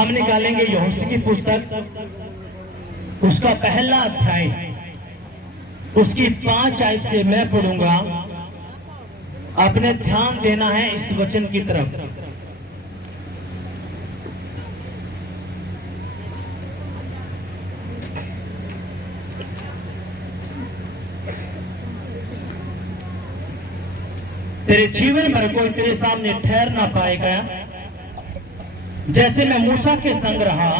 हम निकालेंगे यहोशू की पुस्तक, उसका पहला अध्याय, उसकी 5 आयत से मैं पढ़ूंगा। आपने ध्यान देना है इस वचन की तरफ। तेरे जीवन भर कोई तेरे सामने ठहर ना पाएगा। जैसे मैं मूसा के संग रहा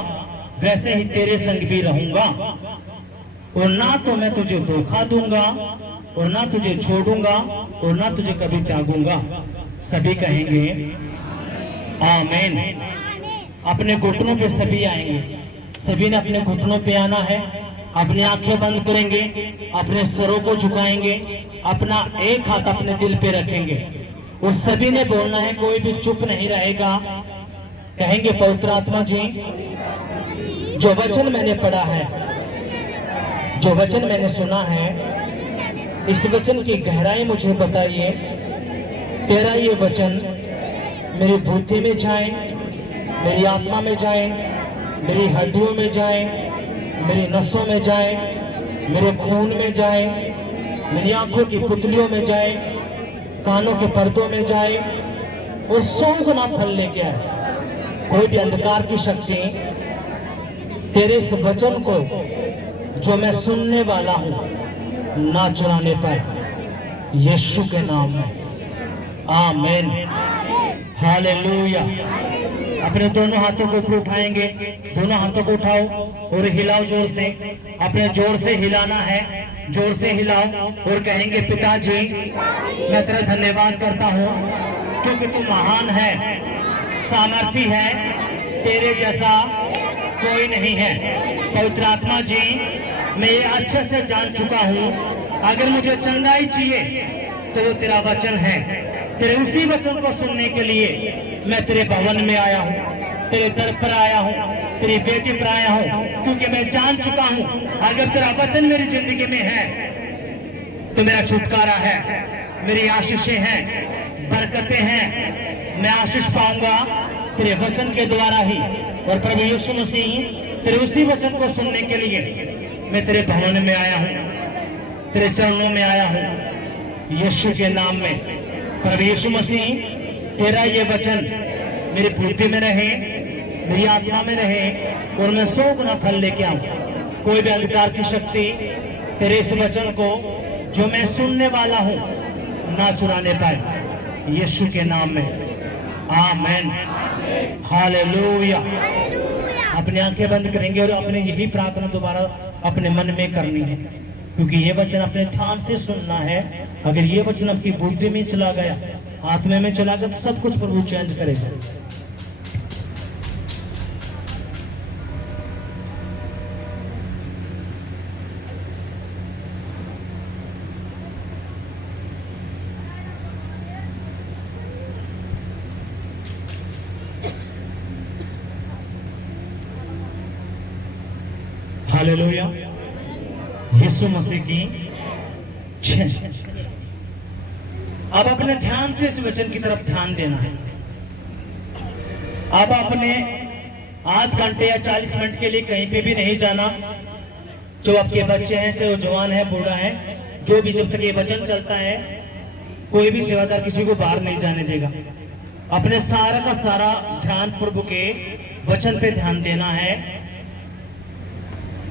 वैसे ही तेरे संग भी रहूंगा, और ना तो मैं तुझे धोखा दूंगा और ना तुझे छोड़ूंगा और ना तुझे कभी त्यागूंगा। सभी कहेंगे आमीन। अपने घुटनों पे सभी आएंगे। सभी ने अपने घुटनों पे आना है। अपनी आंखें बंद करेंगे, अपने सरों को झुकाएंगे, अपना एक हाथ अपने दिल पे रखेंगे। उस सभी ने बोलना है, कोई भी चुप नहीं रहेगा। कहेंगे पवित्र आत्मा जी, जो वचन मैंने पढ़ा है, जो वचन मैंने सुना है, इस वचन की गहराई मुझे बताइए। तेरा ये वचन मेरी बुद्धि में जाए, मेरी आत्मा में जाए, मेरी हड्डियों में जाए, मेरी नसों में जाए, मेरे खून में जाए, मेरी आंखों की पुतलियों में जाए, कानों के पर्दों में जाए, और 100 गुना फल लेके आए। कोई भी अंधकार की शक्ति तेरे इस वचन को जो मैं सुनने वाला हूं ना चुराने पाए, यीशु के नाम में आमीन। हालेलुया। अपने दोनों हाथों को ऊपर उठाएंगे। दोनों हाथों को उठाओ और हिलाओ जोर से। अपने जोर से हिलाना है, जोर से हिलाओ और कहेंगे पिताजी, मैं तेरा धन्यवाद करता हूँ क्योंकि तू महान है, सामर्थी है, तेरे जैसा कोई नहीं है। पवित्र आत्मा जी, मैं ये अच्छे से जान चुका हूँ, अगर मुझे चंगाई चाहिए तो वो तेरा वचन है। तेरे उसी वचन को सुनने के लिए मैं तेरे भवन में आया हूँ, तेरे दर पर आया हूँ, तेरी बेटी पर आया हूँ, क्योंकि मैं जान चुका हूँ अगर तेरा वचन मेरी जिंदगी में है तो मेरा छुटकारा है, मेरी आशीषें हैं, बरकतें हैं। मैं आशीष पाऊंगा तेरे वचन के द्वारा ही। और प्रभु यीशु मसीह, तेरे उसी वचन को सुनने के लिए मैं तेरे भवन में आया हूँ, तेरे चरणों में आया हूँ, यीशु के नाम में। प्रभु यीशु मसीह, तेरा ये वचन मेरी बुद्धि में रहे, मेरी आत्मा में रहे, और मैं 100 गुना फल लेके आऊं। कोई भी अंधकार की शक्ति तेरे इस वचन को जो मैं सुनने वाला हूं ना चुराने पाए, यीशु के नाम में आमीन। हालेलुया। अपनी आंखें बंद करेंगे और अपने यही प्रार्थना दोबारा अपने मन में करनी है, क्योंकि ये वचन अपने ध्यान से सुनना है। अगर ये वचन आपकी बुद्धि में चला गया, आत्मा में चला गया, तो सब कुछ प्रभु चेंज करेगा। हालेलुया। यीशु मसीह की जय। अब अपने ध्यान से इस वचन की तरफ ध्यान देना है। अब अपने आध घंटे या 40 मिनट के लिए कहीं पे भी नहीं जाना। जो आपके बच्चे हैं, चाहे वो जवान है, बूढ़ा है, जो भी, जब तक ये वचन चलता है कोई भी सेवादार किसी को बाहर नहीं जाने देगा। अपने सारा का सारा ध्यान प्रभु के वचन पे ध्यान देना है।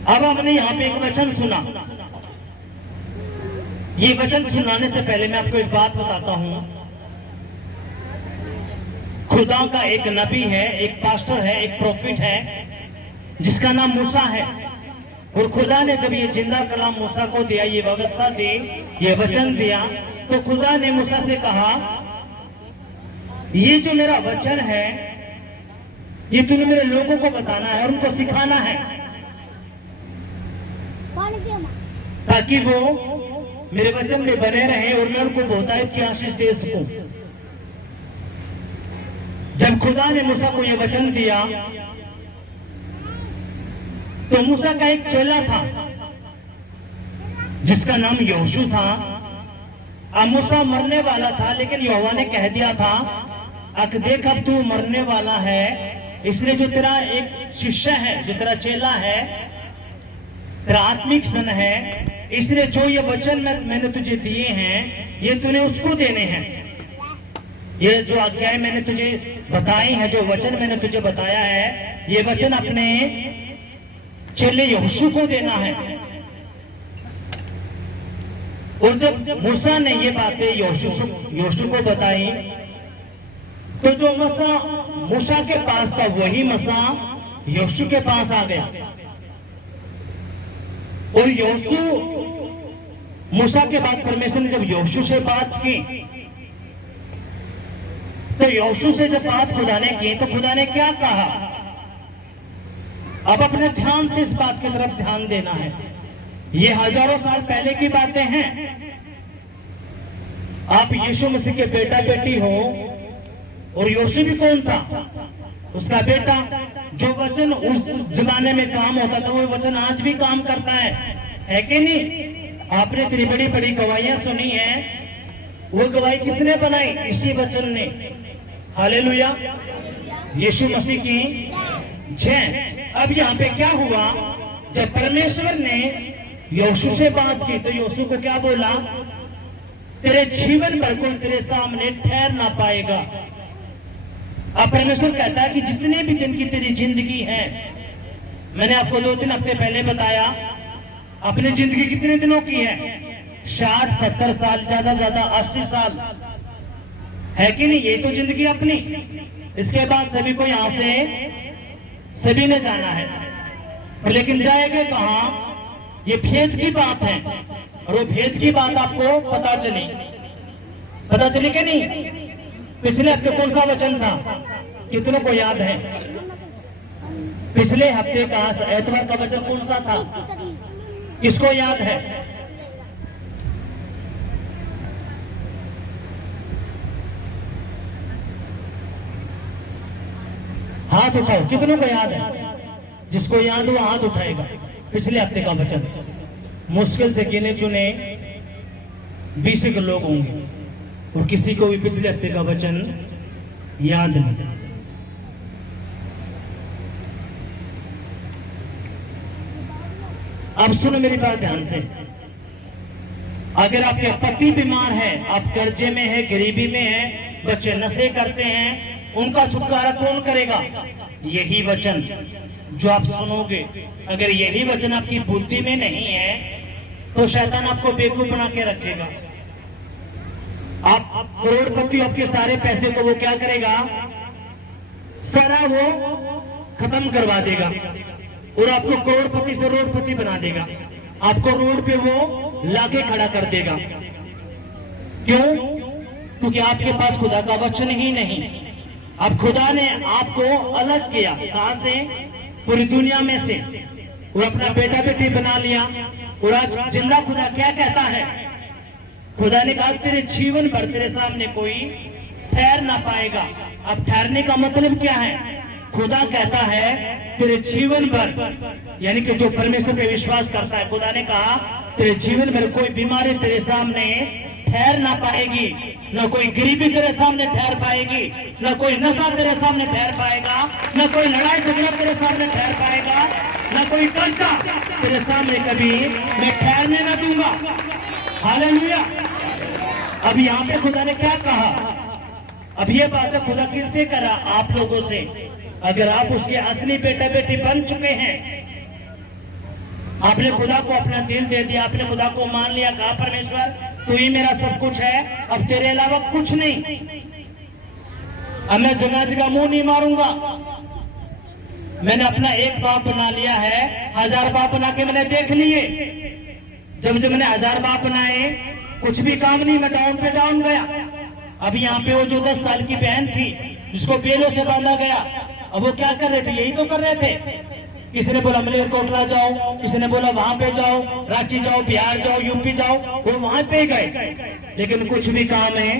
अब हमने यहाँ पे एक वचन सुना। ये वचन सुनाने से पहले मैं आपको एक बात बताता हूं। खुदा का एक नबी है, एक पास्टर है, एक प्रोफिट है, जिसका नाम मूसा है। और खुदा ने जब ये जिंदा कलाम मूसा को दिया, ये व्यवस्था दी, ये वचन दिया, तो खुदा ने मूसा से कहा, ये जो मेरा वचन है ये तूने मेरे लोगों को बताना है और उनको सिखाना है, ताकि वो मेरे वचन में बने रहे और मैं उनको बहुतायत की आशीष दे सकूं। जब खुदा ने मूसा को यह वचन दिया तो मूसा का एक चेला था जिसका नाम यहोशू था। अब मूसा मरने वाला था, लेकिन यहोवा ने कह दिया था, अक देख अब तू मरने वाला है, इसलिए जो तेरा एक शिष्य है, जो तेरा चेला है, तेरा आत्मिक सन है, इसलिए जो ये वचन मैंने तुझे दिए हैं ये तूने उसको देने हैं। ये जो आज्ञाएं मैंने तुझे बताई हैं, जो वचन मैंने तुझे बताया है, ये वचन अपने चेले यहोशू को देना है। और जब मूसा ने ये बातें यहोशू को बताई तो जो मसा मूसा के पास था वही मसा यहोशू के पास आ गया। और यहोशू मूसा के बाद परमेश्वर ने जब यहोशू से बात की तो यहोशू से जब बात खुदा ने की तो खुदा ने क्या कहा, अब अपने ध्यान से इस बात की तरफ ध्यान देना है। ये हजारों साल पहले की बातें हैं। आप यीशु मसीह के बेटा बेटी हो। और यहोशू भी कौन था? उसका बेटा। जो वचन उस जमाने में काम होता था वो वचन आज भी काम करता है कि नहीं? आपने इतनी बड़ी बड़ी गवाहियां सुनी हैं, वो गवाही किसने बनाई? इसी वचन ने। हालेलुया, यीशु मसीह की जय। अब यहाँ पे क्या हुआ, जब परमेश्वर ने यहोशू से बात की तो यहोशू को क्या बोला, तेरे जीवन भर कोई तेरे सामने ठहर ना पाएगा। अब परमेश्वर कहता है कि जितने भी दिन की तेरी जिंदगी है, मैंने आपको 2-3 हफ्ते पहले बताया, अपनी जिंदगी कितने दिनों की है? 60-70 साल, ज्यादा 80 साल, है कि नहीं? ये तो जिंदगी अपनी। इसके बाद सभी को यहां से सभी ने जाना है, लेकिन जाएंगे कहां? ये भेद की बात है। और वो भेद की बात आपको पता चली कि नहीं? पिछले हफ्ते कौन सा वचन था? कितनों को याद है? पिछले हफ्ते का एतवार का वचन कौन सा था? किसको याद है? हाथ उठाओ, कितनों को याद है? जिसको याद हो हाथ उठाएगा। पिछले हफ्ते का वचन मुश्किल से गिने चुने 20 लोग होंगे और किसी को भी पिछले हफ्ते का वचन याद नहीं। अब सुनो मेरी बात ध्यान से। अगर आपके पति बीमार है, आप कर्जे में है, गरीबी में है, बच्चे नशे करते हैं, उनका छुटकारा कौन करेगा? यही वचन जो आप सुनोगे। अगर यही वचन आपकी बुद्धि में नहीं है तो शैतान आपको बेवकूफ बना के रखेगा। आप करोड़पति, आपके सारे पैसे को वो क्या करेगा? सारा वो खत्म करवा देगा और आपको करोड़पति से रोडपति बना देगा। आपको रोड पे वो लाके खड़ा कर देगा। क्यों? क्योंकि आपके पास खुदा का वचन ही नहीं। अब खुदा ने आपको अलग किया, कहां से? पूरी दुनिया में से। वो अपना बेटा बेटी बना लिया। और आज जिंदा खुदा क्या कहता है? खुदा ने कहा तेरे जीवन भर तेरे सामने कोई ठहर ना पाएगा। अब ठहरने का मतलब क्या है? खुदा कहता है तेरे जीवन भर, यानी कि जो परमेश्वर पे विश्वास करता है, खुदा ने कहा तेरे जीवन भर कोई बीमारी तेरे सामने ठहर ना पाएगी, न कोई गरीबी तेरे सामने ठहर पाएगी, न कोई नशा तेरे सामने ठहर पाएगा, न कोई लड़ाई झगड़ा तेरे सामने ठहर पाएगा, न कोई कर्जा तेरे सामने कभी मैं ठहरने ना दूंगा। हालेलुया। अब यहाँ पे खुदा ने क्या कहा? अब ये बात है खुदा किनसे करा? आप लोगों से। अगर आप उसके असली बेटा बेटी बन चुके हैं, आपने खुदा को अपना दिल दे दिया, आपने खुदा को मान लिया, कहा परमेश्वर तू ही मेरा सब कुछ है, अब तेरे अलावा कुछ नहीं। अब मैं जगह जगह मुंह नहीं मारूंगा। मैंने अपना एक बाप बना लिया है, 1000 बाप बना के मैंने देख लिए। जब मैंने 1000 बाप बनाए कुछ भी काम नहीं, मैं डाउन पे डाउन गया। अब यहाँ पे वो जो 10 साल की बहन थी जिसको बेलों से बांधा गया, अब वो क्या कर रहे थे? यही तो कर रहे थे। किसी ने बोला मलेरकोटला जाओ, किसी ने बोला वहां पे जाओ, रांची जाओ, बिहार जाओ, यूपी जाओ, वो वहां पे गए, लेकिन कुछ भी काम है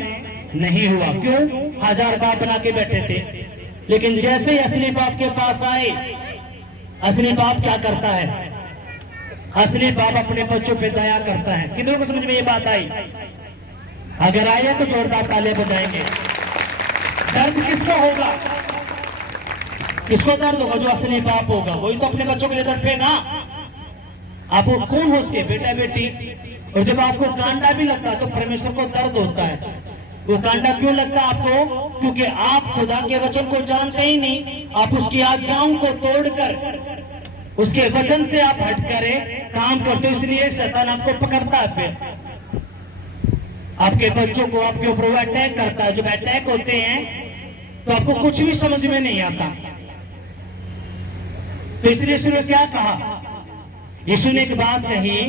नहीं हुआ। क्यों? 1000 बाप बना के बैठे थे। लेकिन जैसे ही असली बाप के पास आए, असली बाप क्या करता है? असली बाप अपने बच्चों पे दया करता है। कितनों को समझ में ये बात आई? अगर आए तो जोरदार तालियां बजाएंगे। दर्द किसको होगा? किसको दर्द होगा? जो असली बाप होगा वही तो अपने बच्चों के लिए तड़पेगा। आप वो कौन हो उसके बेटा बेटी? और जब आपको कांटा भी लगता है तो परमेश्वर को दर्द होता है। वो कांटा क्यों लगता है आपको? क्योंकि आप खुदा के वचन को जानते ही नहीं। आप उसकी आज्ञाओं को तोड़कर उसके वचन से आप हटकर काम करते, इसलिए शैतान आपको पकड़ता है। फिर आपके बच्चों को आपके ऊपर अटैक करता है। जब अटैक होते हैं तो आपको कुछ भी समझ में नहीं आता। तो इसलिए यीशु ने क्या कहा? यीशु ने एक बात कही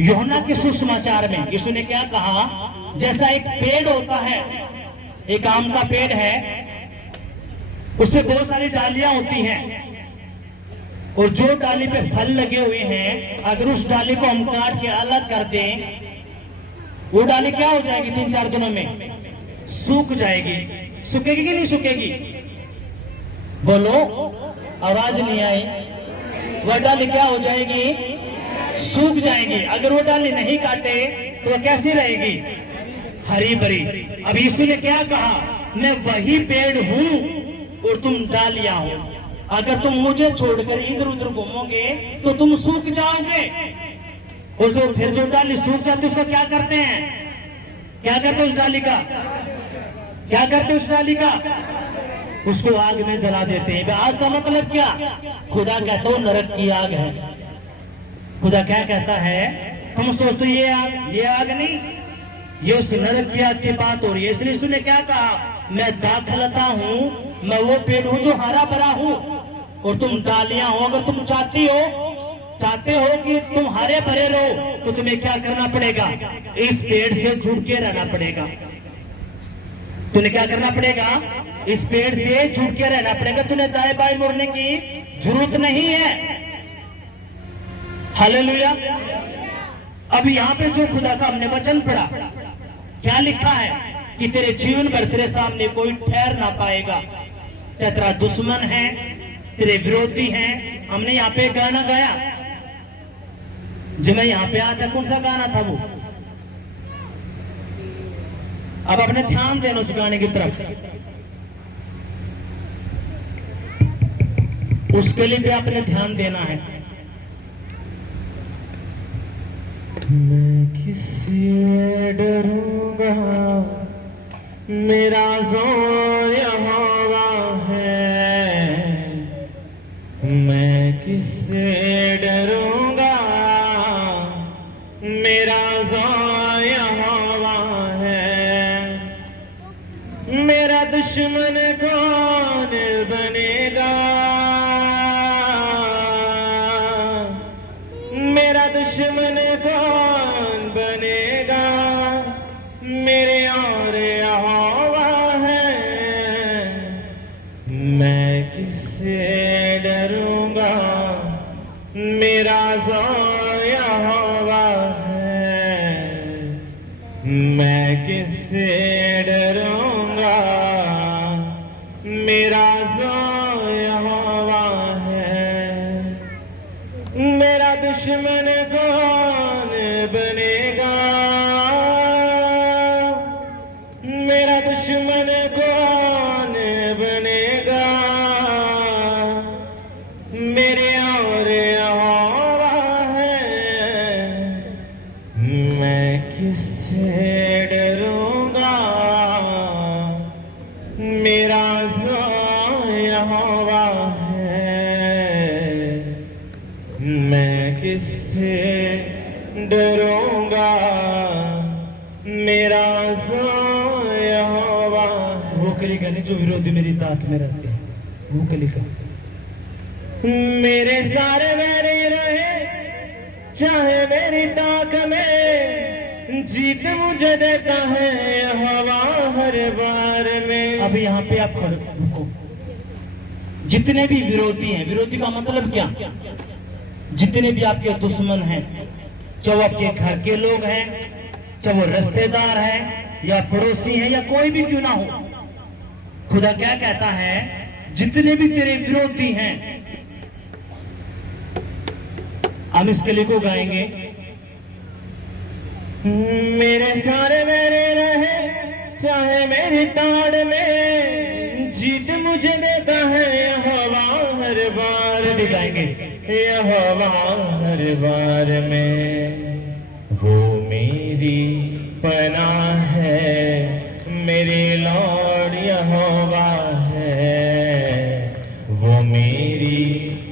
यूहन्ना के सुसमाचार में। यीशु ने क्या कहा? जैसा एक पेड़ होता है, एक आम का पेड़ है, उसमें बहुत सारी डालियां होती हैं, और जो डाली पे फल लगे हुए हैं, अगर उस डाली को हम काट के अलग कर दें, वो डाली क्या हो जाएगी? 3-4 दिनों में सूख जाएगी। सूखेगी कि नहीं सूखेगी? बोलो, आवाज नहीं आई। वह डाली क्या हो जाएगी? सूख जाएगी। अगर वो डाली नहीं काटे तो वह कैसी रहेगी? हरी भरी। अब यीशु ने क्या कहा? मैं वही पेड़ हूं और तुम डालियां हो। अगर तुम मुझे छोड़कर इधर उधर घूमोगे तो तुम सूख जाओगे। और जो फिर जो डाली सूख जाती है उसको क्या करते हैं? क्या करते हैं उस डाली का? क्या करते हैं उस डाली का? उसको आग में जला देते हैं। आग का मतलब क्या? खुदा कहता है नरक की आग है। खुदा क्या कहता है? तुम सोचते ये आग नहीं, ये उस नरक की आग की बात हो रही है। इसलिए उसने क्या कहा? मैं दाखलता हूं, मैं वो पेड़ हूं जो हरा भरा हूं और तुम डालियां हो। अगर तुम चाहते हो कि तुम हरे भरे रहो तो तुम्हें क्या करना पड़ेगा? इस पेड़ से जुड़ के रहना पड़ेगा। तुम्हें क्या करना पड़ेगा? इस पेड़ से जुड़ के रहना पड़ेगा। तुम्हें दाएं बाएं मुड़ने की जरूरत नहीं है। हालेलुया। अब यहाँ पे जो खुदा का हमने वचन पढ़ा, क्या लिखा है? कि तेरे जीवन भर तेरे सामने कोई ठहर ना पाएगा। चाहे तेरा दुश्मन है, तेरे विरोधी हैं। हमने यहाँ पे गाना गाया, जब मैं यहाँ पे आया था, कौन सा गाना था वो? अब अपने ध्यान देना उस गाने की तरफ। उसके लिए भी आपने ध्यान देना है। मैं किससे डरूंगा, मेरा जोर यहोवा है। मैं किससे डरूंगा, मेरा जोर यहोवा है। मेरा दुश्मन कौन बनेगा? मेरा दुश्मन कौन बनेगा? मेरे और यहोवा है। मैं किससे डरूंगा, मेरा जोर यहोवा है। मैं किससे डरूंगा, मेरा जोर यहोवा है। मेरा दुश्मन कौन बनेगा? मेरा दुश्मन कौन बनेगा? मेरे और यहोवा है। मैं किससे डरूंगा, मेरा जोर यहोवा है। मैं किससे डरूंगा, मेरा जोर यहोवा है। वो कली गाने जो विरोधी मेरी ताक में रहते हैं, वो कली का। मेरे सारे बैरी रहे चाहे मेरी ताक में, जीत मुझे देता है हवा हर बार में। अब यहाँ पे आप रुको। जितने भी विरोधी हैं, विरोधी का मतलब क्या? जितने भी आपके दुश्मन हैं, चाहे वो आपके घर के लोग हैं, चाहे वो रिश्तेदार हैं या पड़ोसी हैं या कोई भी क्यों ना हो, खुदा क्या कहता है? जितने भी तेरे विरोधी हैं, हम इसके लिए को गाएंगे। मेरे सारे मेरे रहे चाहे मेरी ताड़ में, जीत मुझे देता है यहोवा हर बार में वो मेरी पनाह है, मेरे लॉर्ड यहोवा है, वो मेरी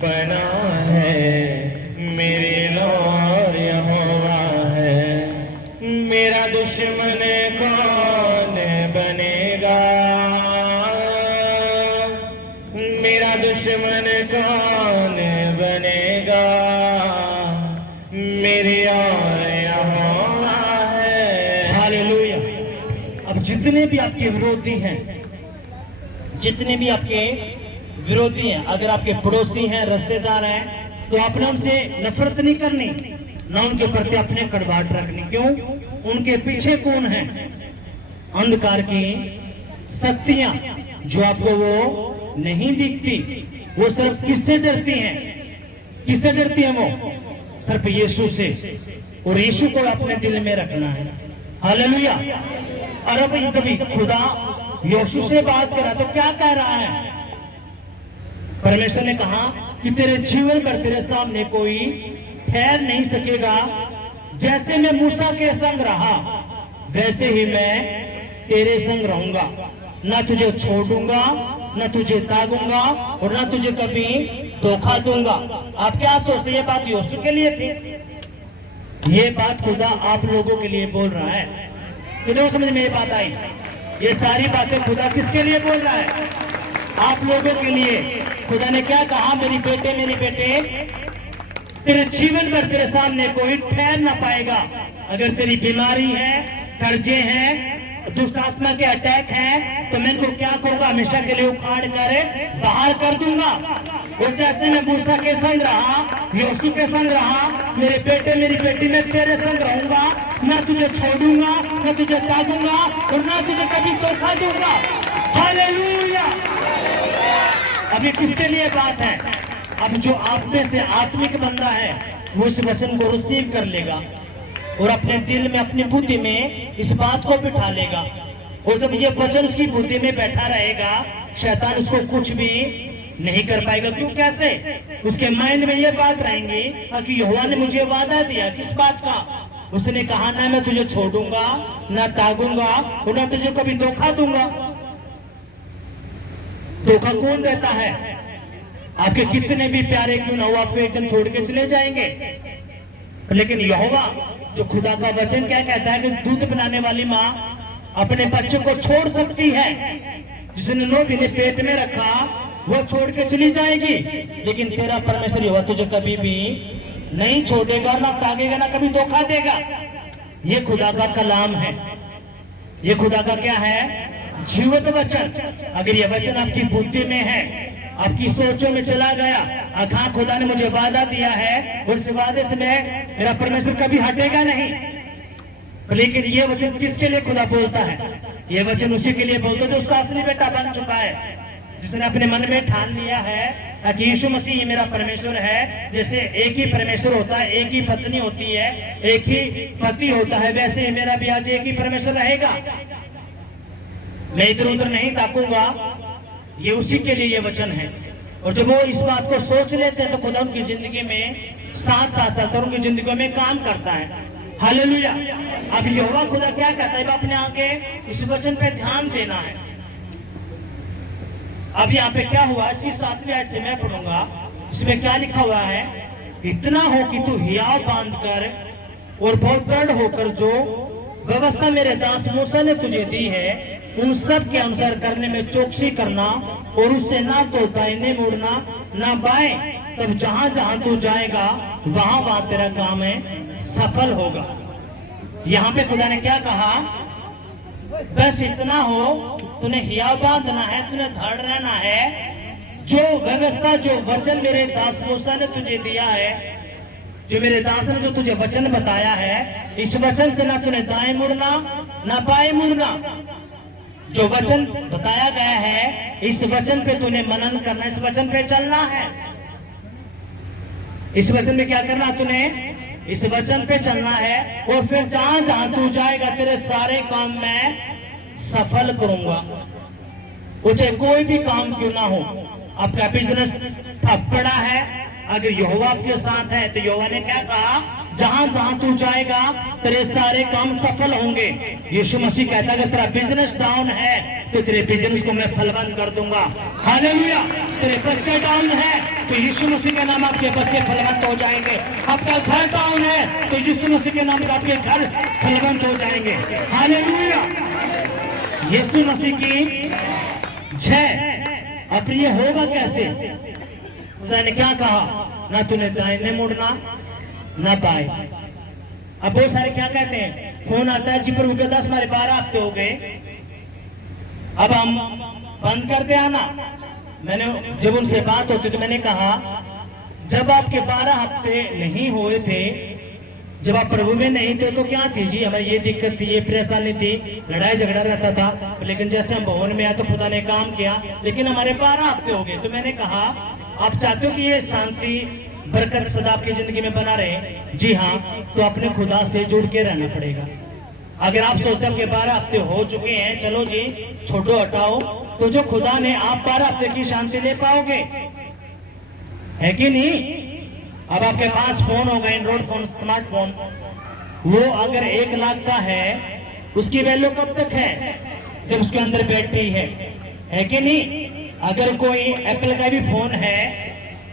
पनाह है, मेरे लॉर्ड यहोवा है। मेरा दुश्मन कौन बनेगा, मेरा दुश्मन कौन बनेगा, मेरे और यहोवा है। हालेलुया। अब जितने भी आपके विरोधी हैं, जितने भी आपके विरोधी हैं, अगर आपके पड़ोसी हैं, रिश्तेदार हैं, तो आपने उनसे नफरत नहीं करनी, ना उनके प्रति अपने कड़वाहट रखनी। क्यों? उनके पीछे कौन है? अंधकार की शक्तियां जो आपको वो नहीं दिखती। वो सिर्फ किससे डरती हैं? किससे डरती हैं? वो सिर्फ यीशु से, और यीशु को अपने दिल में रखना है। हालेलुया। और अब जब खुदा यीशु से बात करा तो क्या कह रहा है? परमेश्वर ने कहा कि तेरे जीवन पर तेरे सामने कोई ठहर नहीं सकेगा। जैसे मैं मूसा के संग रहा, वैसे ही मैं तेरे संग रहूंगा। ना तुझे छोड़ूंगा, ना तुझे त्यागूंगा, और ना तुझे कभी धोखा दूंगा। आप क्या सोचते? ये बात यीशु के लिए थी, ये बात खुदा आप लोगों के लिए बोल रहा है। कितने समझ में ये बात आई? ये सारी बातें खुदा किसके लिए बोल रहा है? आप लोगों के लिए। खुदा ने क्या कहा? मेरी बेटे, मेरी बेटे, तेरे जीवन पर तेरे सामने कोई ठहर ना पाएगा। अगर तेरी बीमारी है, कर्जे हैं, दुष्ट आत्मा के अटैक हैं, तो मैं इनको क्या करूंगा? हमेशा के लिए उखाड़ कर बाहर कर दूंगा। और जैसे मैं मूसा के संग रहा, यीशु के संग रहा, मेरे बेटे, मेरी बेटी, मैं तेरे संग रहूंगा। ना तुझे छोड़ूंगा, ना तुझे त्यागूंगा, और ना तुझे कभी धोखा दूंगा। हालेलुया। अभी किसके लिए बात है? अब जो आप में से आत्मिक बंदा है, वो इस वचन को रिसीव कर लेगा और अपने दिल में, अपनी बुद्धि में इस बात को बिठा लेगा। और जब ये वचन उसकी बुद्धि में बैठा रहेगा, शैतान उसको कुछ भी नहीं कर पाएगा। क्यों? कैसे? उसके माइंड में ये बात रहेंगी कि यहोवा ने मुझे वादा दिया। किस बात का? उसने कहा, ना मैं तुझे छोड़ूंगा, ना त्यागूंगा, और ना तुझे कभी धोखा दूंगा। धोखा कौन देता है? आपके कितने भी प्यारे क्यों ना हो, आपको एक दिन छोड़ के चले जाएंगे। लेकिन यहोवा, जो खुदा का वचन क्या कहता है कि दूध पिलाने वाली माँ अपने बच्चे को छोड़ सकती है। जिसने 9 महीने पेट में रखा, वो छोड़ के चली जाएगी, लेकिन तेरा परमेश्वर यहोवा तुझे कभी भी नहीं छोड़ेगा, ना त्यागेगा, ना कभी धोखा देगा। ये खुदा का कलाम है। ये खुदा का क्या है? जीवित वचन। अगर ये वचन आपकी बुद्धि में है, आपकी सोचों में चला गया, हाँ खुदा ने मुझे वादा दिया है, और इस वादे से मेरा परमेश्वर कभी हटेगा नहीं। लेकिन ये वचन किसके लिए खुदा बोलता है? ये वचन उसी के लिए बोलता है जो उसका असली बेटा बन चुका है, जिसने अपने मन में ठान लिया है कि यीशु मसीह ही मेरा परमेश्वर है। जैसे एक ही परमेश्वर होता है, एक ही पत्नी होती है, एक ही पति होता है, वैसे ही मेरा भी आज एक ही परमेश्वर रहेगा। मैं इधर उधर नहीं ताकूंगा। ये उसी के लिए ये वचन है। और जब वो इस बात को सोच लेते हैं, तो खुदा उनकी जिंदगी में साथ साथ चलता है, उनकी जिंदगी में काम करता है। हालेलुया। अब यहोवा खुदा क्या कहता है? अपने आगे इस वचन पे ध्यान देना है। अब यहाँ पे क्या हुआ? इसकी 7वीं आयत से मैं पढ़ूंगा। इसमें क्या लिखा हुआ है? इतना हो कि तू हियाव बांध कर और बहुत दृढ़ होकर जो व्यवस्था मेरे दास मूसा ने तुझे दी है, उन सब के अनुसार करने में चौकसी करना, और उससे ना तो दाहिने मुड़ना, ना बाएं। तब जहां जहां तू जाएगा, वहां वहां तेरा काम है सफल होगा। यहाँ पे खुदा ने क्या कहा? बस इतना हो, तूने हियाव बांधना है, तूने धड़ रहना है। जो व्यवस्था, जो वचन मेरे दास मूसा ने तुझे दिया है, जो मेरे दास ने जो तुझे वचन बताया है, इस वचन से ना तूने दाएं मुड़ना, ना बाएं मुड़ना। जो वचन बताया गया है, इस वचन पे तूने मनन करना, इस वचन पे चलना है। इस वचन में क्या करना? तूने इस वचन पे चलना है, और फिर जहां जहां तू जाएगा, तेरे सारे काम मैं सफल करूंगा। वो चाहे कोई भी काम क्यों ना हो। आपका बिजनेस ठप पड़ा है, अगर यहोवा आपके साथ है तो यहोवा ने क्या कहा, जहां जहां तू जाएगा तेरे सारे काम सफल होंगे। यीशु मसीह कहता है अगर तेरा बिजनेस डाउन है तो तेरे बिजनेस को मैं फलवंत कर दूंगा। हालेलुया। तेरे बच्चे डाउन है तो यीशु मसीह के नाम आपके बच्चे फलवंत हो जाएंगे। आपका घर डाउन है तो यीशु मसीह के नाम आपके घर फलवंत हो जाएंगे। हालेलुया। यीशु मसीह की जय। अब ये होगा कैसे? खुदा ने क्या कहा, ना तूने दाहिने मुड़ना ना बाएं। अब बहुत सारे क्या कहते हैं, फोन आता है जी प्रभु के 10 हमारे 12 हफ्ते हो गए, अब हम बंद कर दे आना। मैंने जब उनसे बात होती तो मैंने कहा जब आपके 12 हफ्ते नहीं हुए थे, जब आप प्रभु में नहीं थे तो क्या थी जी, हमारी ये दिक्कत थी, ये परेशानी थी, लड़ाई झगड़ा रहता था, लेकिन जैसे हम भवन में आए तो खुदा ने काम किया, लेकिन हमारे 12 हफ्ते हो गए। तो मैंने कहा आप चाहते हो कि ये शांति बरकत सदा आपकी जिंदगी में बना रहे? जी हाँ, तो अपने खुदा से जुड़ के रहना पड़ेगा। अगर आप सोचते हैं कि 12 हफ्ते हो चुके हैं, चलो जी छोड़ो हटाओ, तो जो खुदा ने आप 12 हफ्ते की शांति ले पाओगे, है कि नहीं? अब आपके पास फोन होगा, एंड्रॉइड फोन, स्मार्टफोन, वो अगर 1 लाख का है उसकी वैल्यू कब तक है? जब उसके अंदर बैटरी है कि नहीं? अगर कोई एप्पल का भी फोन है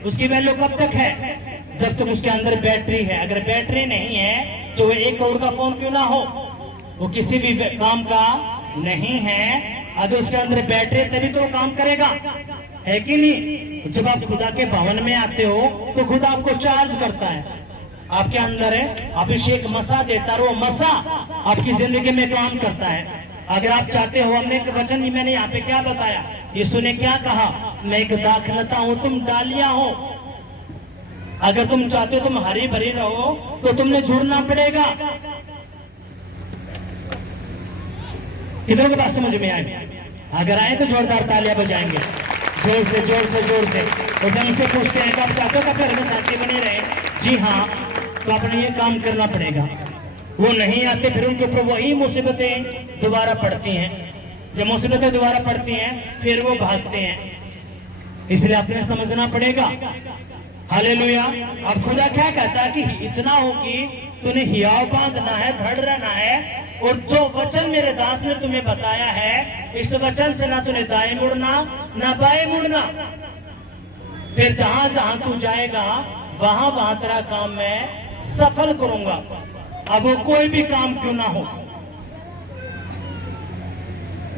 उसकी वैल्यू कब तक है? जब तक उसके अंदर बैटरी है। अगर बैटरी नहीं है तो वो 1 करोड़ का फोन क्यों ना हो, वो किसी भी काम का नहीं है। अगर उसके अंदर बैटरी तभी तो वो काम करेगा, है कि नहीं? जब आप खुदा के भवन में आते हो तो खुदा आपको चार्ज करता है, आपके अंदर है अभिषेक मसा देता है, वो मसा आपकी जिंदगी में काम करता है। अगर आप चाहते हो, हमने एक वचन भी मैंने यहाँ पे क्या बताया, यीशु ने क्या कहा, मैं एक दाखलता हूं तुम डालियां हो। अगर तुम चाहते हो तुम हरी भरी रहो तो तुमने जुड़ना पड़ेगा। कितनों के बात समझ में आए? अगर आए तो जोरदार तालियां बजाएंगे, जोर से जोर से जोर से। तो जब उनसे पूछते हैं कि आप चाहते हो कि घर में शांति बनी रहे? जी हाँ, तो आपने ये काम करना पड़ेगा। वो नहीं आते, फिर उनके ऊपर वही मुसीबतें दोबारा पड़ती हैं। जब मुसीबतें दोबारा पड़ती हैं फिर वो भागते हैं, इसलिए आपने समझना पड़ेगा। हालेलुया। अब खुदा क्या कहता है कि इतना हो कि तूने हियाव बांधना है, दृढ़ रहना है, और जो वचन मेरे दास ने तुम्हें बताया है, इस वचन से ना तूने दाएं मुड़ना ना बाएं मुड़ना। फिर जहां जहां तू जाएगा वहां वहां तेरा काम मैं सफल करूंगा, अब वो कोई भी काम क्यों ना हो।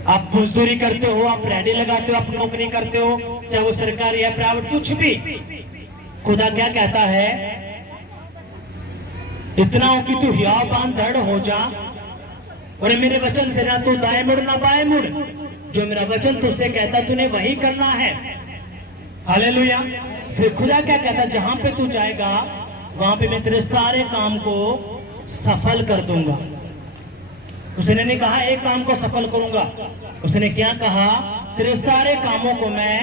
आप मजदूरी करते हो, आप रेडी लगाते हो, आप नौकरी करते हो, चाहे वो सरकारी या प्राइवेट, कुछ भी, खुदा क्या कहता है, इतना हो कि तू हियाव बांध दृढ़ हो जा, और मेरे वचन से ना तू दाएं मुड़ ना बाएं मुड़। जो मेरा वचन तुझसे कहता तूने वही करना है। हालेलुया। फिर खुदा क्या कहता, जहां पे तू जाएगा वहां पे मैं तेरे सारे काम को सफल कर दूंगा। उसने नहीं कहा एक काम को सफल करूंगा, उसने क्या कहा, तेरे सारे कामों को मैं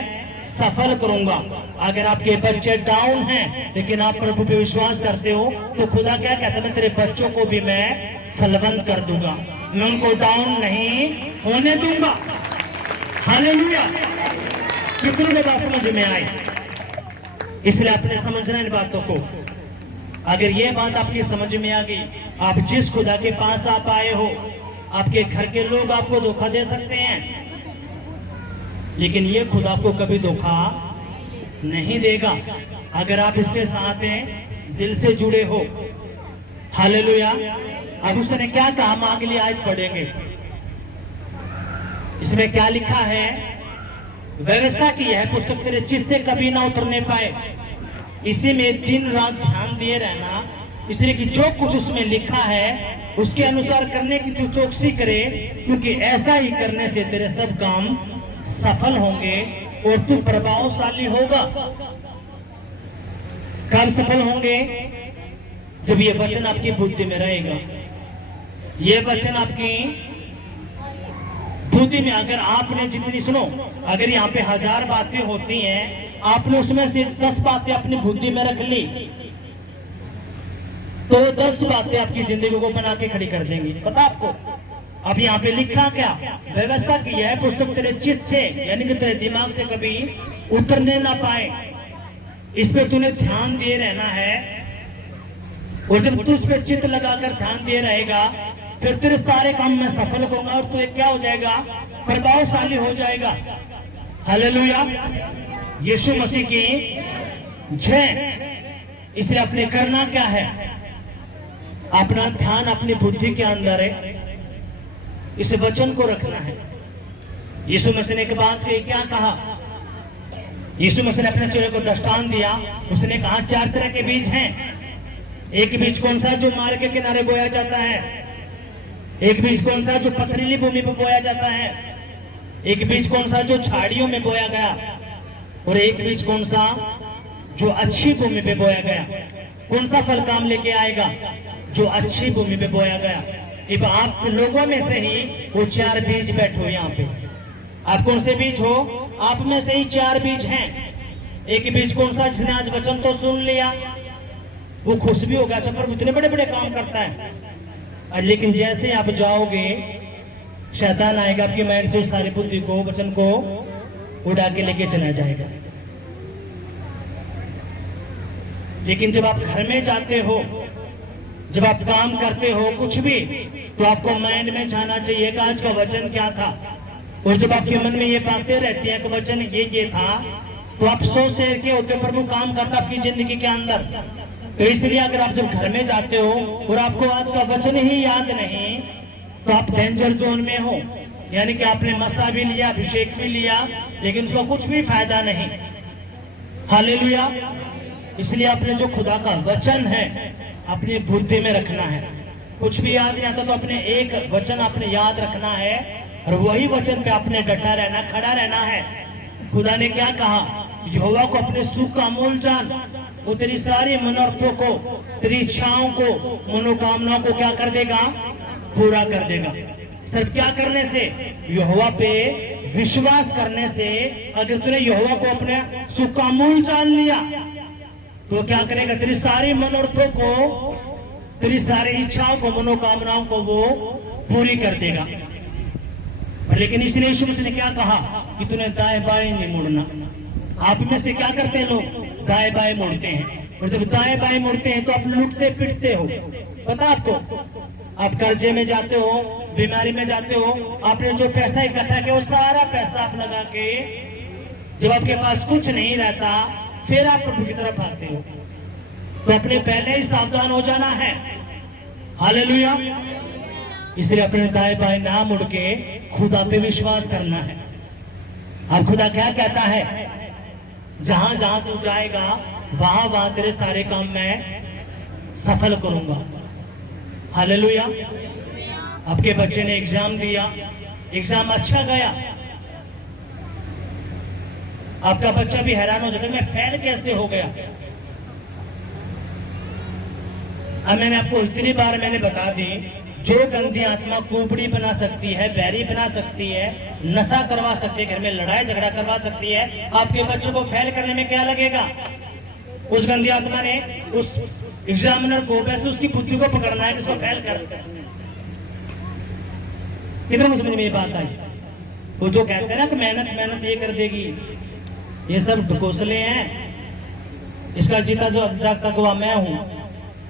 सफल करूंगा। अगर आपके बच्चे डाउन हैं लेकिन आप प्रभु पे विश्वास करते हो तो खुदा क्या कहता है, मैं तेरे बच्चों को भी मैं फलवंत कर दूंगा, मैं उनको डाउन नहीं होने दूंगा। हालेलुया। कितनों को बात समझ में आई? इसलिए आपने समझना इन बातों को। अगर ये बात आपकी समझ में आ गई, आप जिस खुदा के पास आप आए हो, आपके घर के लोग आपको धोखा दे सकते हैं, लेकिन ये खुदा आपको कभी धोखा नहीं देगा अगर आप इसके साथ दिल से जुड़े हो। हालेलुया। अब उसने क्या कहा, हम अगली आयत पढ़ेंगे। इसमें क्या लिखा है, व्यवस्था की है पुस्तक तेरे चित्त से कभी ना उतरने पाए, इसी में दिन रात ध्यान दिए रहना, इसलिए कि जो कुछ उसमें लिखा है उसके अनुसार करने की तू चौकसी करे, क्योंकि ऐसा ही करने से तेरे सब काम सफल होंगे और तू प्रभावशाली होगा। कब सफल होंगे? जब ये वचन आपकी बुद्धि में रहेगा। ये वचन आपकी बुद्धि में, अगर आपने जितनी, सुनो, अगर यहाँ पे 1000 बातें होती हैं, आपने उसमें से 10 बातें अपनी बुद्धि में रख ली तो 10 बातें आपकी जिंदगी को बना के खड़ी कर देंगी। पता आपको? अब यहाँ पे लिखा क्या, व्यवस्था की है पुस्तक तेरे चित्त से, यानी कि तेरे दिमाग से कभी उतरने ना पाए। इस पे तूने ध्यान दिए रहना है। और जब तू उस पे चित्त लगाकर ध्यान दिए रहेगा, फिर तेरे सारे काम में सफल होगा और तू एक क्या हो जाएगा, प्रभावशाली हो जाएगा। हालेलुया, यीशु मसीह की जय। इसलिए अपने करना क्या है, अपना ध्यान अपनी बुद्धि के अंदर है, इस वचन को रखना है। यीशु मसीह ने एक बात कही, क्या कहा? यीशु मसीह ने अपने चेहरे को दृष्टांत दिया। उसने कहा 4 तरह के बीज हैं। एक बीज कौन सा, जो मार्ग के किनारे बोया जाता है। एक बीज कौन सा, जो पथरीली भूमि पर बोया जाता है। एक बीज कौन सा, जो झाड़ियों में बोया गया। और एक बीज कौन सा, जो अच्छी भूमि पे बोया गया। कौन सा फल काम लेके आएगा, जो अच्छी भूमि पे बोया गया। अब आप लोगों में से ही वो 4 बीज बैठो यहाँ पे। आप कौन से बीज हो, आप में से ही 4 बीज हैं। एक बीज कौन सा, जिसने आज वचन तो सुन लिया, वो खुश भी होगा, अच्छा प्रभु इतने बड़े बड़े काम करता है। लेकिन जैसे आप जाओगे, शैतान आएगा आपके माइंड से, उस सारी बुद्धि को, वचन को उड़ा के लेके चला जाएगा। लेकिन जब आप घर में जाते हो, जब आप काम करते हो कुछ भी, तो आपको माइंड में जाना चाहिए कि आज का वचन क्या था। और जब आपके मन में ये बातें रहती हैं कि वचन ये था, तो आप सोच से के होते, प्रभु काम करता आपकी जिंदगी के अंदर। तो इसलिए अगर आप जब घर में जाते हो और आपको आज का वचन ही याद नहीं, तो आप डेंजर जोन में हो। यानी कि आपने मसा भी लिया, अभिषेक भी लिया, लेकिन उसका कुछ भी फायदा नहीं। हालेलुया। इसलिए आपने जो खुदा का वचन है अपनी बुद्धि में रखना है। कुछ भी याद नहीं आता तो अपने एक वचन आपने याद रखना है और वही वचन पे आपने डटा रहना, खड़ा रहना है। खुदा ने क्या कहा, यहोवा को अपने सुख का मूल जान, वो तेरी सारी मनोरथों को, तेरी इच्छाओं को, मनोकामनाओं को क्या कर देगा, पूरा कर देगा। सिर्फ क्या करने से, यहोवा पे विश्वास करने से। अगर तूने यहोवा को अपने सुख का मूल जान लिया, तो क्या करेगा, तेरी सारी मनोरथों को, तेरी सारी इच्छाओं को, मनोकामनाओं को वो पूरी कर देगा। लेकिन इसलिए यीशु मसीह ने क्या कहा कि तूने दाएं बाएं नहीं मुड़ना। आप में से क्या करते हैं लोग, दाएं बाएं मुड़ते हैं। और जब दाएं बाएं मुड़ते हैं तो आप लूटते पिटते हो। पता आपको, आप कर्जे में जाते हो, बीमारी में जाते हो, आपने जो पैसा इकट्ठा किया वो सारा पैसा आप लगा के, जब आपके पास कुछ नहीं रहता, फिर आप प्रभु की तरफ आते हो। तो अपने पहले ही सावधान हो जाना है। हालेलुया। इसलिए अपने दाएं बाएं ना मुड़ के खुदा पे विश्वास करना है। अब खुदा क्या कहता है, जहां जहां तू जाएगा वहां वहां तेरे सारे काम मैं सफल करूंगा। हालेलुया। आपके बच्चे ने एग्जाम दिया, एग्जाम अच्छा गया, आपका बच्चा भी हैरान हो जाता है, मैं फेल कैसे हो गया। अब मैंने आपको इतनी बार मैंने बता दी, जो गंदी आत्मा कुबड़ी बना सकती है, बैरी बना सकती है, नशा करवा सकती है, घर में लड़ाई झगड़ा करवा सकती है, आपके बच्चों को फेल करने में क्या लगेगा। उस गंदी आत्मा ने उस एग्जामिनर को वैसे उसकी बुद्धि को पकड़ना है कि इसको फेल कर। कितना समझ में ये बात आई। वो जो कहते हैं ना कि मेहनत मेहनत ये कर देगी, ये सब ढकोसले हैं, इसका जीता जो जागता गवाह मैं हूं।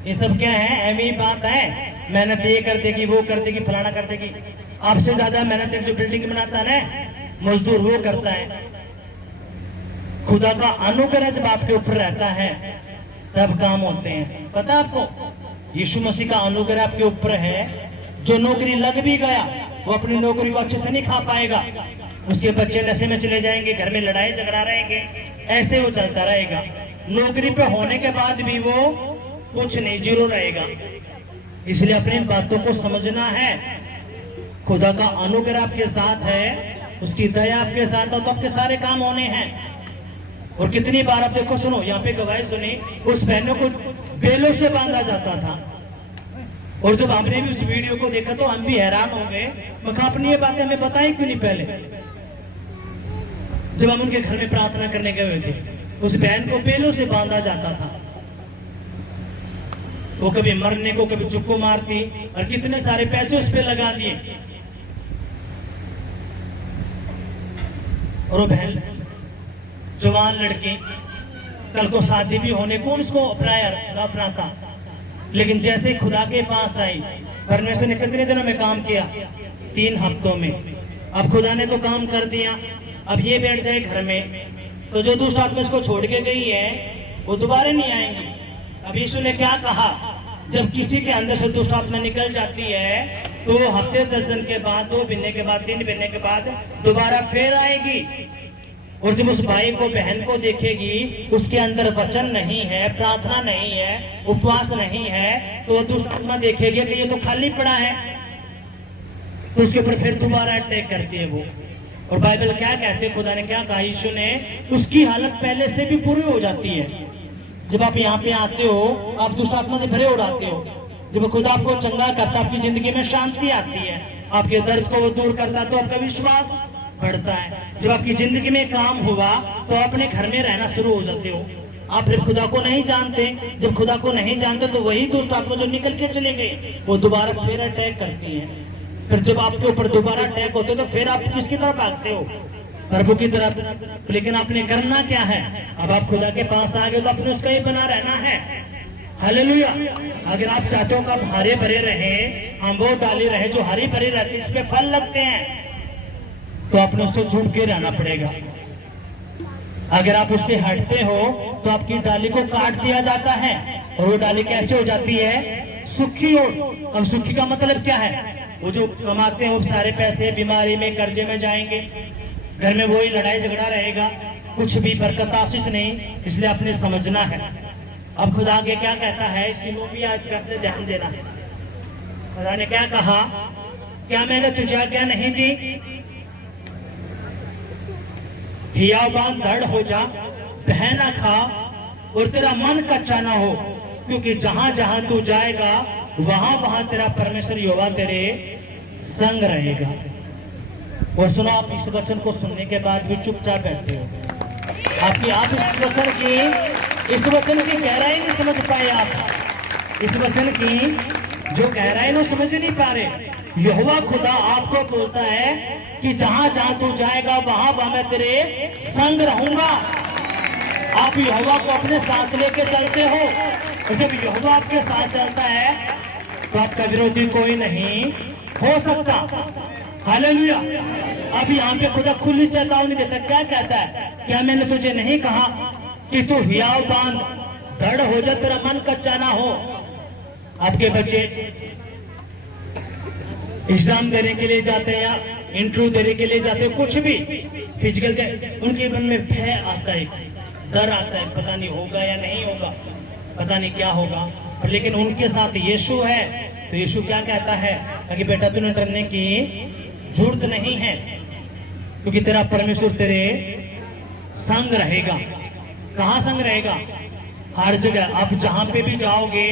ये सब क्या है, ऐसी बात है, मेहनत ये कर देगी, वो कर देगी, फलाना कर देगी। आपसे ज्यादा मेहनत एक जो बिल्डिंग बनाता है ना मजदूर, वो करता है। खुदा का अनुग्रह जब आपके ऊपर रहता है तब काम होते हैं। पता आपको, यीशु मसीह का अनुग्रह आपके ऊपर है, जो नौकरी लग भी गया वो अपनी नौकरी को अच्छे से नहीं खा पाएगा, उसके बच्चे नशे में चले जाएंगे, घर में लड़ाई झगड़ा रहेंगे, ऐसे वो चलता रहेगा। नौकरी पे होने के बाद भी वो कुछ नहीं, जीरो रहेगा। इसलिए अपनी बातों को समझना है। खुदा का अनुग्रह आपके साथ है, उसकी दया आपके साथ है, तो आपके सारे काम होने हैं। और कितनी बार आप देखो, सुनो यहाँ पे गवाही सुनी, उस बहनों को बेलों से बांधा जाता था। और जब हमने भी उस वीडियो को देखा तो हम भी हैरान हो गए। मैं कहा अपनी ये बातें हमें बताई क्यों नहीं पहले, जब हम उनके घर में प्रार्थना करने गए हुए थे। उस बहन को बेलों से बांधा जाता था, वो कभी मरने को, कभी चुप्पो मारती, और कितने सारे पैसे उस पर लगा दिए। और वो बहन जवान लड़की कल को शादी भी होने, कौन इसको अपनाता। लेकिन जैसे खुदा के पास आई, परमेश्वर ने कितने दिनों में काम किया? 3 हफ्तों में। अब खुदा ने तो काम कर दिया, अब ये बैठ जाए घर में, तो जो दुष्ट आत्मा इसको छोड़ के गई है वो दोबारा नहीं आएंगी। अब यीशु ने क्या कहा? जब किसी के अंदर से दुष्ट आत्मा निकल जाती है तो हफ्ते 10 दिन के बाद, 2 महीने के बाद, 3 महीने के बाद दोबारा फिर आएगी। और जब उस भाई को, बहन को देखेगी उसके अंदर वचन नहीं है, प्रार्थना नहीं है, उपवास नहीं है, तो वो दुष्ट आत्मा देखेगी कि ये तो खाली पड़ा है, तो उसके ऊपर फिर दोबारा अटैक करती है वो। और बाइबल क्या कहते हैं, खुदा ने क्या कहा, यीशु ने, उसकी हालत पहले से भी बुरी हो जाती है। जब आप यहाँ पे आते हो, आप दुष्ट आत्मा से भरे उड़ाते हो। जब खुदा आपको चंगा करता, आपकी जिंदगी में शांति आती है, आपके दर्द को वो दूर करता, तो आपका विश्वास बढ़ता है। जब आपकी जिंदगी में काम हुआ तो अपने घर में रहना शुरू हो जाते हो। आप फिर खुदा को नहीं जानते। जब खुदा को नहीं जानते तो वही दुष्ट आत्मा जो निकल के चले गए वो दोबारा फिर अटैक करती है। फिर जब आपके ऊपर दोबारा अटैक होते तो फिर आप किसकी तरफ भागते हो? प्रभु की तरफ। लेकिन आपने करना क्या है? अब आप खुदा के पास आ गए तो आपने उसका ही बना रहना है। हालेलुया। अगर आप चाहते हो कि आप हरे भरे रहे, हम वो डाली रहे जो हरी भरी रहती है, इस पे फल लगते हैं, तो आपने उससे झुक के रहना पड़ेगा। अगर आप उससे हटते हो तो आपकी डाली को काट दिया जाता है और वो डाली कैसे हो जाती है? सूखी हो। अब सूखी का मतलब क्या है? वो जो कमाते हैं वो सारे पैसे बीमारी में, कर्जे में जाएंगे, घर में वही लड़ाई झगड़ा रहेगा, कुछ भी बरकत आशीष नहीं। इसलिए आपने समझना है। अब खुदा आगे क्या कहता है, इसकी वो भी आज पे अपने ध्यान देना है। खुदा ने क्या कहा, क्या मैंने तुझे आज्ञा नहीं दी? हियावान दृढ़ हो जा, बहना खा और तेरा मन कच्चा ना हो, क्योंकि जहां जहां तू जाएगा वहां वहां तेरा परमेश्वर यहोवा तेरे संग रहेगा। और सुनो, आप इस वचन को सुनने के बाद भी चुपचाप बैठते हो। आप इस वचन की गहराई नहीं समझ पाए। आप इस वचन की जो गहराई नहीं समझ नहीं पा रहे। यहोवा खुदा आपको बोलता है कि जहां जहां तू जाएगा वहां वहां मैं तेरे संग रहूंगा। आप यहोवा को अपने साथ लेके चलते हो, और जब यहोवा आपके साथ चलता है तो आपका विरोधी कोई नहीं हो सकता। हालेलुया। अब यहाँ पे खुदा खुली चेतावनी देता है। क्या कहता है? क्या मैंने तुझे नहीं कहा कि तू हियाव बांध, दृढ़ हो जा, तेरा मन कच्चा ना हो। आपके बच्चे एग्जाम देने के लिए जाते हैं या इंटरव्यू देने के लिए जाते हैं, कुछ भी फिजिकल, उनके मन में भय आता है, डर आता है, पता नहीं होगा या नहीं होगा, पता नहीं क्या होगा। लेकिन उनके साथ यीशु है, तो यीशु क्या कहता है कि बेटा तूने डरने की जरूरत नहीं है, क्योंकि तेरा परमेश्वर तेरे संग रहेगा। कहाँ संग रहेगा? हर जगह। आप जहां पे भी जाओगे,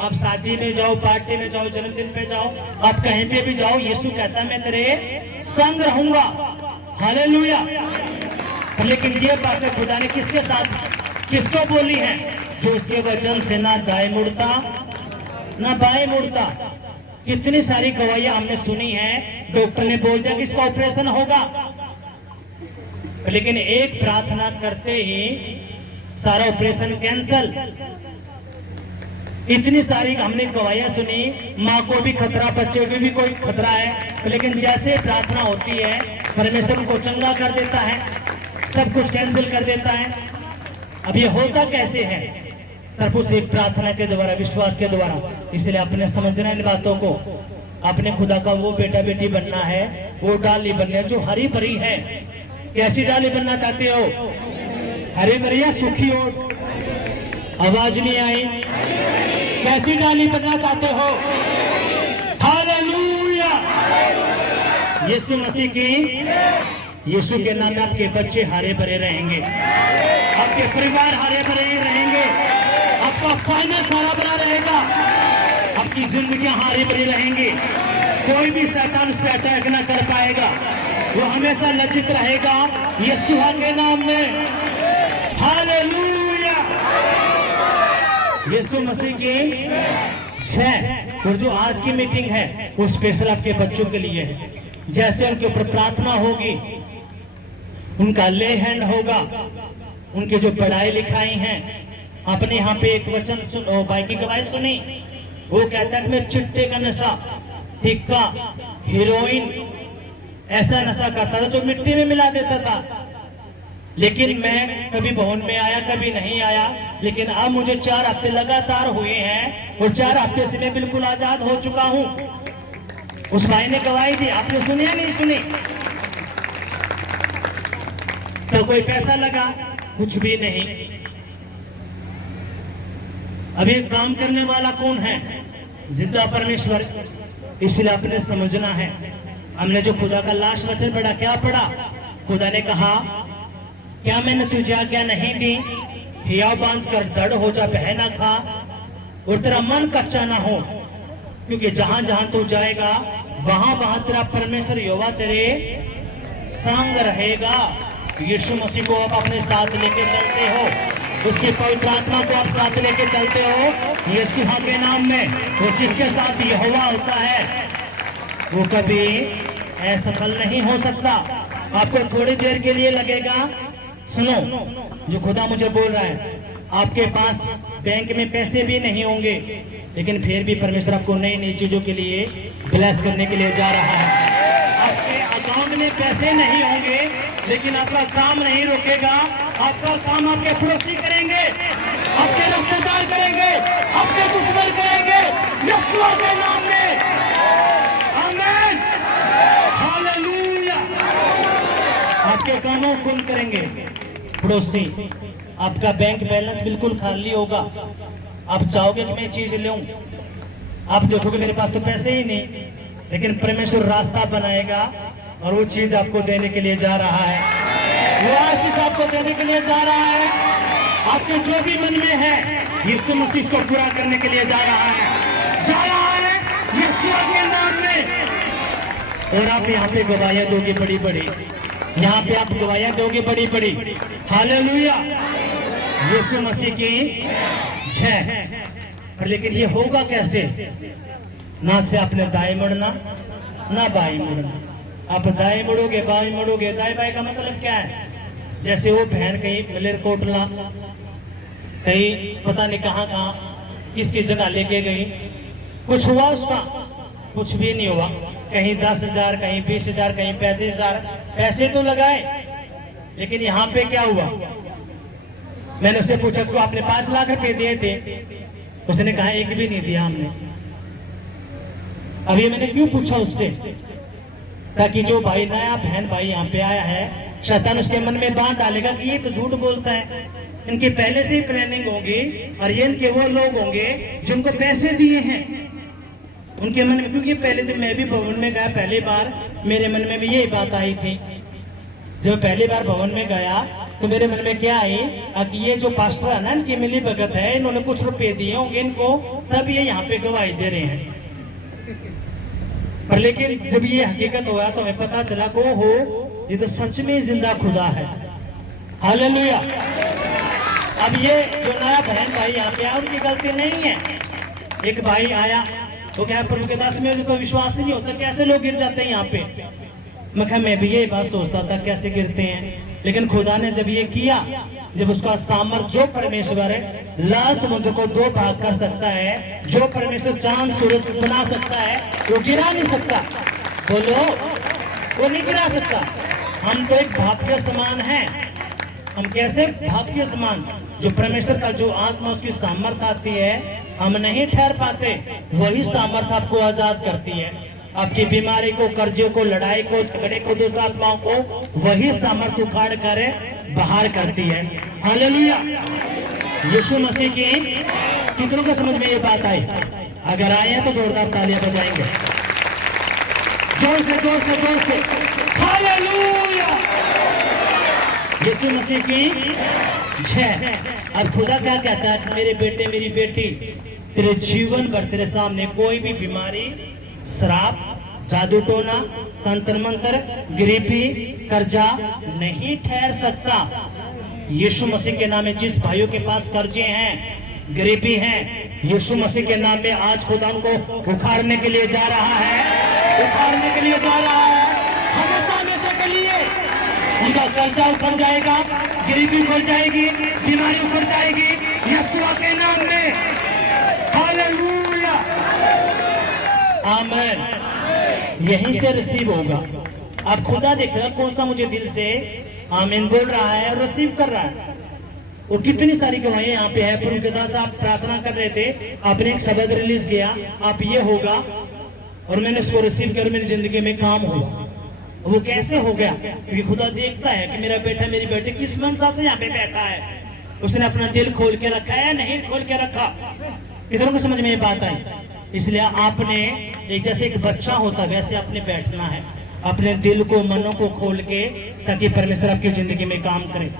आप शादी में जाओ, पार्टी में जाओ, जन्मदिन पे जाओ, आप कहीं पे भी जाओ, यीशु कहता है मैं तेरे संग रहूंगा। हालेलुया। लेकिन ये बातें खुदा ने किसके साथ, किसको बोली है? जो उसके वचन से ना दाएं मुड़ता ना बाएं मुड़ता। कितनी सारी गवाहियां हमने सुनी है, डॉक्टर ने बोल दिया कि इसका ऑपरेशन होगा, लेकिन एक प्रार्थना करते ही सारा ऑपरेशन कैंसल। इतनी सारी हमने गवाहियां सुनी, माँ को भी खतरा, बच्चे को भी कोई खतरा है, लेकिन जैसे प्रार्थना होती है परमेश्वर को चंगा कर देता है, सब कुछ कैंसिल कर देता है। अब ये होता कैसे है? सिर्फ उस एक प्रार्थना के द्वारा, विश्वास के द्वारा। इसलिए आपने समझना इन बातों को। आपने खुदा का वो बेटा बेटी बनना है, वो डाली बनना है जो हरी भरी है। कैसी डाली बनना चाहते हो? हरी भरी या सूखी हो? आवाज नहीं आई। कैसी डाली बनना चाहते हो? हालेलुया। यीशु मसीह की, यीशु के नाम में आपके बच्चे हरे भरे रहेंगे, आपके परिवार हरे भरे रहेंगे, आपका फाइनेंस हरा भरा रहेगा, आपकी जिंदगी हरी भरी रहेंगी। कोई भी शैतान उस पर अटैक ना कर पाएगा, वो हमेशा लज्जित रहेगा यीशु के नाम में। हालेलुया। यीशु मसीह की 6। और जो आज की मीटिंग है वो स्पेशल आपके बच्चों के लिए है। जैसे उनके ऊपर प्रार्थना होगी, उनका ले हैंड होगा, उनके जो पढ़ाई लिखाई हैं, अपने यहाँ पे एक वचन भाई की गवाही सुनी। वो कहता है कि मैं चिट्टे का नशा, टिक्का, हीरोइन, ऐसा नशा करता था जो मिट्टी में मिला देता था। लेकिन मैं कभी भवन में आया, कभी नहीं आया, लेकिन अब मुझे 4 हफ्ते लगातार हुए हैं और 4 हफ्ते से मैं बिल्कुल आजाद हो चुका हूं। उस भाई ने गवाही दी, आपने सुनी या नहीं सुनी? तो कोई पैसा लगा? कुछ भी नहीं। अभी काम करने वाला कौन है? जिंदा परमेश्वर। इसलिए आपने समझना है। हमने जो खुदा का लास्ट वचन पढ़ा, क्या पढ़ा? खुदा ने कहा, क्या मैंने तुझे आज्ञा नहीं दी, हिया बांध कर दृढ़ हो जा, बहना खा और तेरा मन कच्चा ना हो, क्योंकि जहां जहां तू जाएगा वहां वहां तेरा परमेश्वर यहोवा तेरे संग रहेगा। यीशु मसीह को आप अपने साथ लेके चलते हो, उसकी पवित्र आत्मा को आप साथ लेके चलते हो यीशु के नाम में। वो जिसके साथ यहोवा होता है वो कभी असफल नहीं हो सकता। आपको थोड़ी देर के लिए लगेगा, सुनो जो खुदा मुझे बोल रहा है, आपके पास बैंक में पैसे भी नहीं होंगे, लेकिन फिर भी परमेश्वर आपको नई नई चीजों के लिए ब्लेस करने के लिए जा रहा है। आपके अकाउंट में पैसे नहीं होंगे, लेकिन आपका काम नहीं रुकेगा। आपका काम आपके पड़ोसी करेंगे, आपके रिश्तेदार करेंगे, आपके दुश्मन करेंगे, यीशु के नाम में। आमीन, हालेलुया। आपके कामों कौन करेंगे? पड़ोसी। आपका बैंक बैलेंस बिल्कुल खाली होगा। आप चाहोगे कि मैं चीज लूं, आप देखोगे मेरे पास तो पैसे ही नहीं, लेकिन परमेश्वर रास्ता बनाएगा और वो चीज आपको देने के लिए जा रहा है। वो आशीष आपको देने के लिए जा रहा है। आपके जो भी मन में है यीशु मसीह को पूरा करने के लिए जा रहा है यीशु के नाम में। और आप यहाँ पे गवाहियां दोगे बड़ी बड़ी, यहाँ पे आप गवाहियां दोगे बड़ी बड़ी। हालेलुया, यीशु मसीह की जय। पर लेकिन ये होगा कैसे? ना से आपने दाएं मुड़ना ना बाएं मुड़ना। आप दाएं मुड़ोगे बाएं मुड़ोगे। दाएं बाएं का मतलब क्या है? जैसे वो बहन कहीं मलेरकोटला, कहीं पता नहीं कहाँ किसकी जगह लेके गई, कुछ हुआ उसका? कुछ भी नहीं हुआ। कहीं 10,000, कहीं 20,000, कहीं 35,000 पैसे तो लगाए, लेकिन यहाँ पे क्या हुआ? मैंने उससे पूछा क्यों आपने 5 लाख रुपए दिए थे? उसने कहा एक भी नहीं दिया हमने। अभी मैंने क्यों पूछा उससे? ताकि जो भाई नया बहन भाई यहाँ पे आया है, शैतान उसके मन में बात डालेगा कि ये तो झूठ बोलता है, इनकी पहले से ही प्लानिंग होगी और ये इनके वो लोग होंगे जिनको पैसे दिए हैं उनके मन में। क्योंकि पहले जब मैं भी भवन में गया पहली बार, मेरे मन में भी यही बात आई थी। जब पहली बार भवन में गया तो मेरे मन में क्या आई कि ये जो पास्टर है ना, इनकी मिली भगत है, इन्होंने कुछ रुपए दिए होंगे इनको, तब ये यहाँ पे गवाही दे रहे हैं। पर लेकिन जब ये हकीकत हुआ तो हमें पता चला को हो ये तो सच में जिंदा खुदा है। हालेलुया। अब ये जो नया बहन भाई यहाँ पे आया उनकी गलती नहीं है। एक भाई आया तो क्या प्रभु के दास में तो विश्वास ही नहीं होता, कैसे लोग गिर जाते हैं यहाँ पे। मैं भी यही बात सोचता था कैसे गिरते हैं, लेकिन खुदा ने जब ये किया, जब उसका सामर्थ जो परमेश्वर है लाल समुद्र को 2 भाग कर सकता है, जो परमेश्वर चांद सूरज बना सकता है, वो गिरा नहीं सकता। बोलो, वो नहीं गिरा सकता। हम तो एक भाप के समान हैं। हम कैसे? भाप के समान। जो परमेश्वर का जो आत्मा उसकी सामर्थ आती है, हम नहीं ठहर पाते, वही सामर्थ आपको आजाद करती है। आपकी बीमारी को, कर्जे को, लड़ाई को, झगड़े को, दुष्ट आत्माओं को वही सामर्थ उखाड़ कर बाहर करती है। हालेलुया। यीशु मसीह की कितनों को समझ में ये बात आई? अगर आए हैं तो जोरदार तालियां बजाएंगे, जोर से जोर से जोर से। हालेलुया। यीशु मसीह की जय। अब खुदा क्या कहता है? मेरे बेटे मेरी बेटी, तेरे जीवन भर तेरे सामने कोई भी बीमारी, श्राप, जादू टोना, तंत्र मंत्र, गरीबी, कर्जा नहीं ठहर सकता। यीशु मसीह के नाम में जिस भाइयों के पास कर्जे हैं, गरीबी हैं, यीशु मसीह के नाम में आज खुदा उनको उखाड़ने के लिए जा रहा है, उखाड़ने के लिए जा रहा है, हमेशा हमेशा के लिए। उनका कर्जा उतर जाएगा, गरीबी उतर जाएगी, बीमारी उतर जाएगी यीशु के नाम में। हालेलुया, आमीन। यहीं से रिसीव होगा। अब खुदा देख रहा कौन सा मुझे दिल से आमीन बोल रहा है और रिसीव कर रहा है। और कितनी सारी गवाहियां यहाँ पे है। पर उनके दास आप प्रार्थना कर रहे थे, आपने एक शब्द रिलीज किया, आप ये होगा, और मैंने उसको रिसीव किया और मेरी जिंदगी में काम हुआ। वो कैसे हो गया? क्योंकि खुदा देखता है कि मेरा बेटा मेरी बेटी किस मनसा से यहाँ पे बैठा है। उसने अपना दिल खोल के रखा है, नहीं खोल के रखा। इधरों को समझ में ये बात आई। इसलिए आपने एक जैसे एक बच्चा होता वैसे आपने बैठना है, अपने दिल को मनों को खोल के, ताकि परमेश्वर आपकी जिंदगी में काम करे।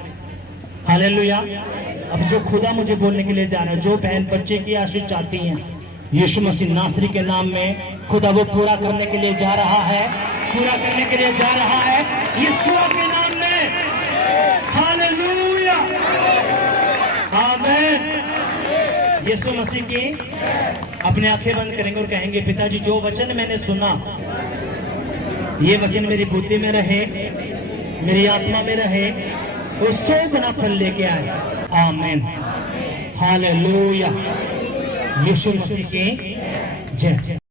हालेलुया। अब जो खुदा मुझे बोलने के लिए जा रहा है, जो बहन बच्चे की आशीष चाहती हैं, यीशु मसीह नासरी के नाम में खुदा वो पूरा करने के लिए जा रहा है, पूरा करने के लिए जा रहा है यीशु के नाम में। हालेलुया, आमीन। यीशु मसीह की अपने आंखें बंद करेंगे और कहेंगे, पिताजी जो वचन मैंने सुना, ये वचन मेरी बुद्धि में रहे, मेरी आत्मा में रहे, वो 100 गुना फल लेके आए। आमीन, हालेलुया। यीशु मसीह की जय।